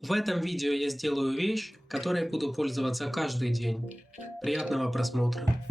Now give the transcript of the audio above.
В этом видео я сделаю вещь, которой буду пользоваться каждый день. Приятного просмотра!